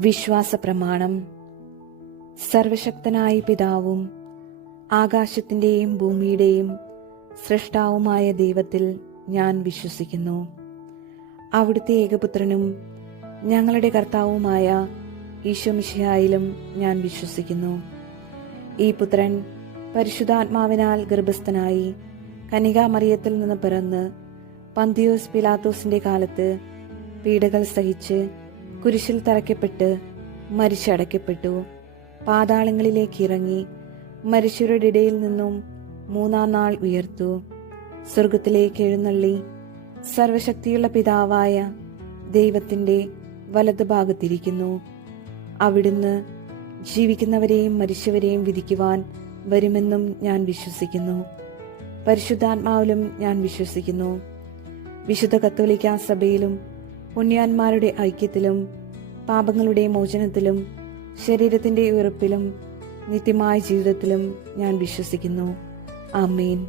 വിശ്വാസ പ്രമാണം. സർവശക്തനായ പിതാവും ആകാശത്തിൻ്റെയും ഭൂമിയുടെയും സൃഷ്ടാവുമായ ദൈവത്തിൽ ഞാൻ വിശ്വസിക്കുന്നു. അവിടുത്തെ ഏകപുത്രനും ഞങ്ങളുടെ കർത്താവുമായ ഈശോമിശിഹായിലും ഞാൻ വിശ്വസിക്കുന്നു. ഈ പുത്രൻ പരിശുദ്ധാത്മാവിനാൽ ഗർഭസ്ഥനായി കന്യകാമറിയത്തിൽ നിന്ന് പിറന്ന് പന്തിയോസ് പിലാത്തോസിന്റെ കാലത്ത് പീഡകൾ സഹിച്ച് കുരിശിൽ തറയ്ക്കപ്പെട്ട് മരിച്ചടക്കപ്പെട്ടു. പാതാളങ്ങളിലേക്ക് ഇറങ്ങി മരിച്ചവരുടെ ഇടയിൽ നിന്നും മൂന്നാം നാൾ ഉയർത്തു. സ്വർഗത്തിലേക്ക് എഴുന്നള്ളി സർവശക്തിയുള്ള പിതാവായ ദൈവത്തിന്റെ വലതുഭാഗത്തിരിക്കുന്നു. അവിടുന്ന് ജീവിക്കുന്നവരെയും മരിച്ചവരെയും വിധിക്കുവാൻ വരുമെന്നും ഞാൻ വിശ്വസിക്കുന്നു. പരിശുദ്ധാത്മാവിലും ഞാൻ വിശ്വസിക്കുന്നു. വിശുദ്ധ കത്തോലിക്കാ സഭയിലും പുണ്യാന്മാരുടെ ഐക്യത്തിലും പാപങ്ങളുടെ മോചനത്തിലും ശരീരത്തിന്റെ ഉറപ്പിലും നിത്യമായ ജീവിതത്തിലും ഞാൻ വിശ്വസിക്കുന്നു. ആമേൻ.